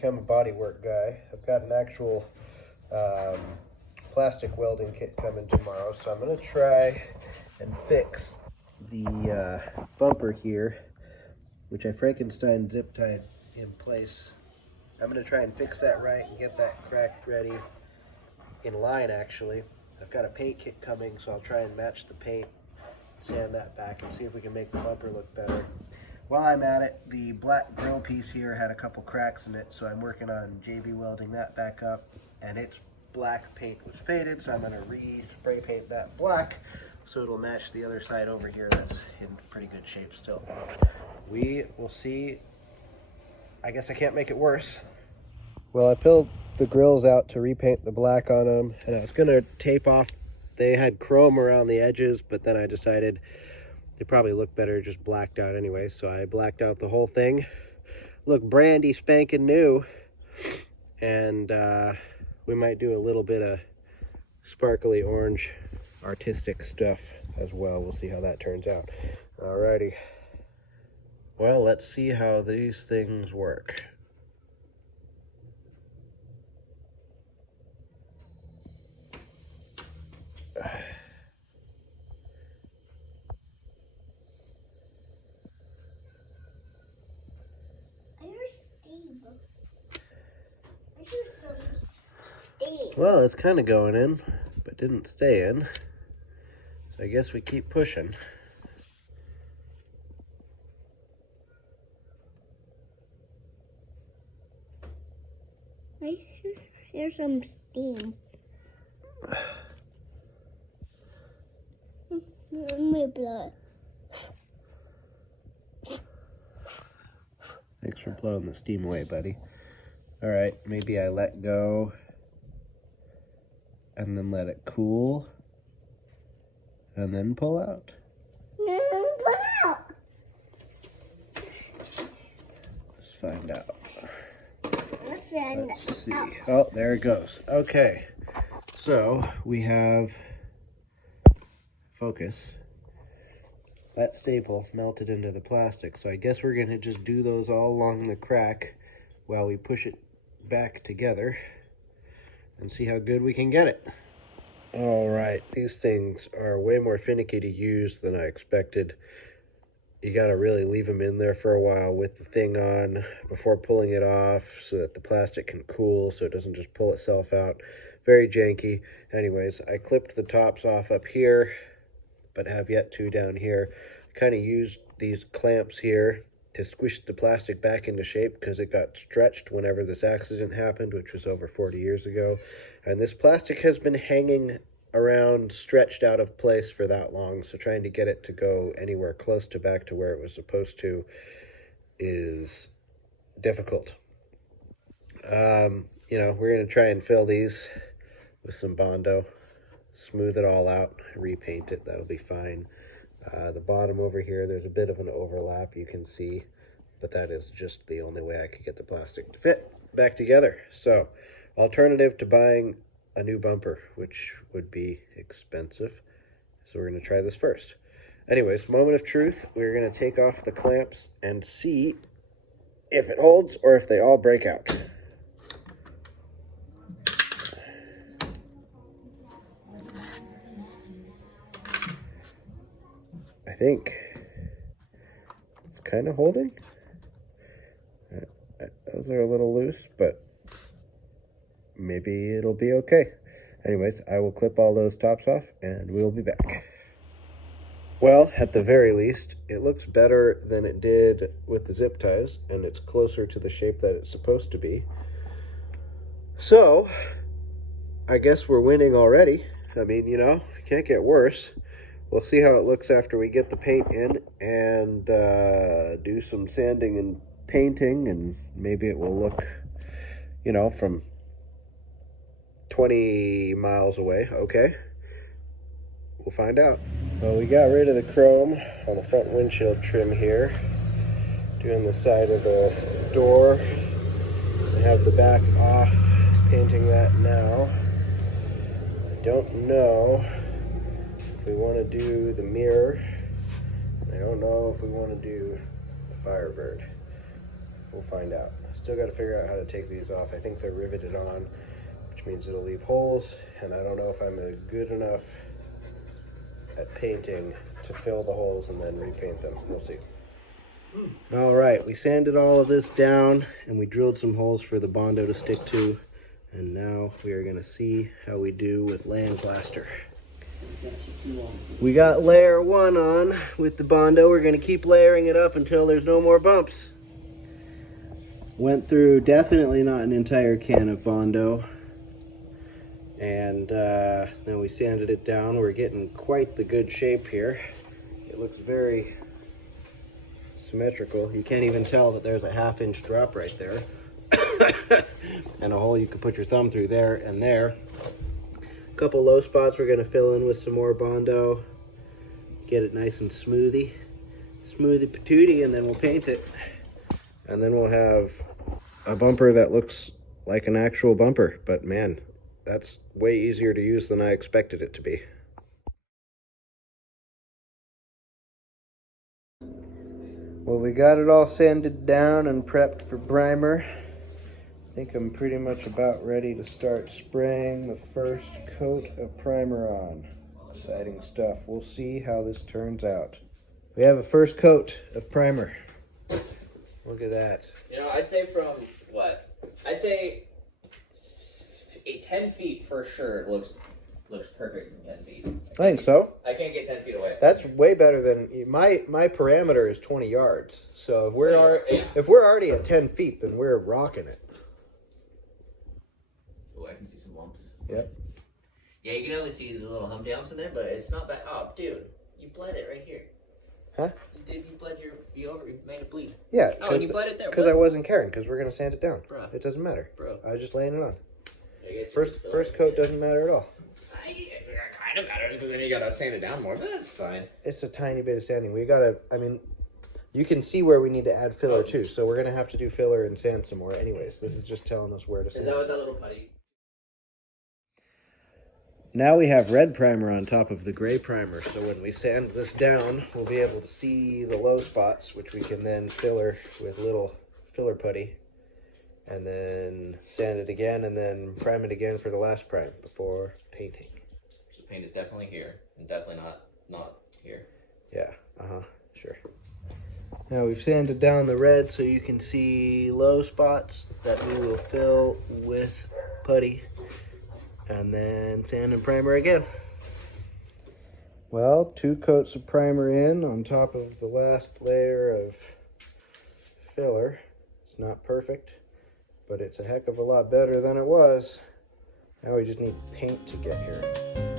become a bodywork guy. I've got an actual plastic welding kit coming tomorrow, so I'm going to try and fix the bumper here, which I Frankenstein zip tied in place. I'm going to try and fix that right and get that cracked ready in line. Actually, I've got a paint kit coming, so I'll try and match the paint, sand that back, and see if we can make the bumper look better. While I'm at it, the black grill piece here had a couple cracks in it, so I'm working on JV welding that back up, and its black paint was faded, so I'm going to re-spray paint that black so it'll match the other side over here that's in pretty good shape still. We will see. I guess I can't make it worse. Well, I peeled the grills out to repaint the black on them, and I was going to tape off. They had chrome around the edges, but then I decided they probably look better just blacked out anyway, so I blacked out the whole thing. Look brandy spanking new, and we might do a little bit of sparkly orange artistic stuff as well. We'll see how that turns out. Alrighty. Well, let's see how these things work. Well, it's kind of going in, but didn't stay in. So I guess we keep pushing. Here's some steam. Let me blow it. Thanks for blowing the steam away, buddy. All right, maybe I let go and then let it cool and then pull out. No, pull out. Let's find out. Let's see. Oh, there it goes. Okay, so we have focus. That staple melted into the plastic, so I guess we're gonna just do those all along the crack while we push it back together and see how good we can get it. All right, these things are way more finicky to use than I expected. You gotta really leave them in there for a while with the thing on before pulling it off so that the plastic can cool so it doesn't just pull itself out. Very janky. Anyways, I clipped the tops off up here, but have yet to down here. I kind of used these clamps here to squish the plastic back into shape because it got stretched whenever this accident happened, which was over 40 years ago. And this plastic has been hanging around stretched out of place for that long, so trying to get it to go anywhere close to back to where it was supposed to is difficult. You know, we're going to try and fill these with some bondo, smooth it all out, repaint it. That'll be fine. The bottom over here, there's a bit of an overlap, you can see, but that is just the only way I could get the plastic to fit back together. So, alternative to buying a new bumper, which would be expensive. So we're going to try this first. Anyways, moment of truth. We're going to take off the clamps and see if it holds or if they all break out. I think it's kind of holding. Those are a little loose, but maybe it'll be okay. Anyways, I will clip all those tops off and we'll be back. Well, at the very least, it looks better than it did with the zip ties, and it's closer to the shape that it's supposed to be. So, I guess we're winning already. I mean, you know, it can't get worse. We'll see how it looks after we get the paint in and do some sanding and painting, and maybe it will look, you know, from 20 miles away. Okay, we'll find out. Well, we got rid of the chrome on the front windshield trim here, doing the side of the door. I have the back off, painting that now. I don't know if we want to do the mirror. I don't know if we want to do the Firebird. We'll find out. Still got to figure out how to take these off. I think they're riveted on, which means it'll leave holes, and I don't know if I'm good enough at painting to fill the holes and then repaint them. We'll see. All right, we sanded all of this down and we drilled some holes for the bondo to stick to, and now we are going to see how we do with laying plaster. We got layer 1 on with the bondo. We're going to keep layering it up until there's no more bumps. Went through definitely not an entire can of bondo, and then we sanded it down. We're getting quite the good shape here. It looks very symmetrical. You can't even tell that there's a 1/2 inch drop right there. And a hole you could put your thumb through there and there. A couple low spots we're going to fill in with some more bondo. Get it nice and smoothy patootie, and then we'll paint it. And then we'll have a bumper that looks like an actual bumper. But man, that's way easier to use than I expected it to be. Well, we got it all sanded down and prepped for primer. I think I'm pretty much about ready to start spraying the first coat of primer on. Exciting stuff. We'll see how this turns out. We have a first coat of primer. Look at that. You know, I'd say from what? I'd say 10 feet for sure looks perfect in 10 feet. I think so. I can't get 10 feet away. That's way better than my parameter is 20 yards. So if we're already at 10 feet, then we're rocking it. Oh, I can see some lumps. Yep. Yeah, you can only see the little humpty humps in there, but it's not bad. Oh, dude, you bled it right here. Huh? You bled you made it bleed. Yeah. Oh, and you bled it there. Because I wasn't caring, because we're gonna sand it down. Bruh. It doesn't matter. Bro. I was just laying it on. Yeah, First coat doesn't matter at all. It kind of matters because then you gotta sand it down more, but that's fine. It's a tiny bit of sanding. We gotta. I mean, you can see where we need to add filler too. So we're gonna have to do filler and sand some more. Anyways, this is just telling us where to sand. Is that what that little putty? Now we have red primer on top of the gray primer, so when we sand this down, we'll be able to see the low spots, which we can then filler with little filler putty, and then sand it again, and then prime it again for the last prime before painting. So paint is definitely here, and definitely not here. Yeah, sure. Now we've sanded down the red so you can see low spots that we will fill with putty. And then sand and primer again. Well, 2 coats of primer in on top of the last layer of filler. It's not perfect, but it's a heck of a lot better than it was. Now we just need paint to get here.